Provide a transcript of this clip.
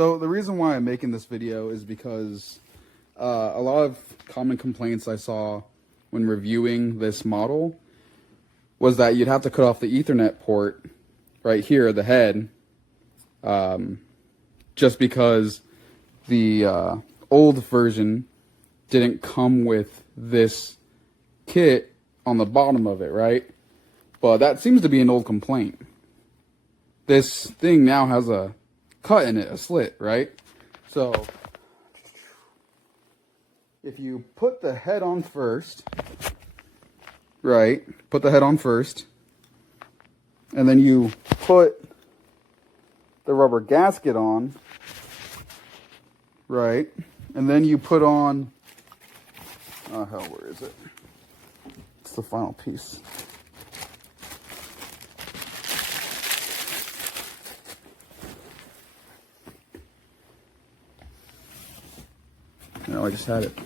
So the reason why I'm making this video is because a lot of common complaints I saw when reviewing this model was that you'd have to cut off the Ethernet port right here, the head, just because the old version didn't come with this kit on the bottom of it, right? But that seems to be an old complaint. This thing now has a cut in it, a slit, right? So if you put the head on first, right? Put the head on first, and then you put the rubber gasket on, right? And then you put on, oh hell, where is it? It's the final piece. No, I just had it.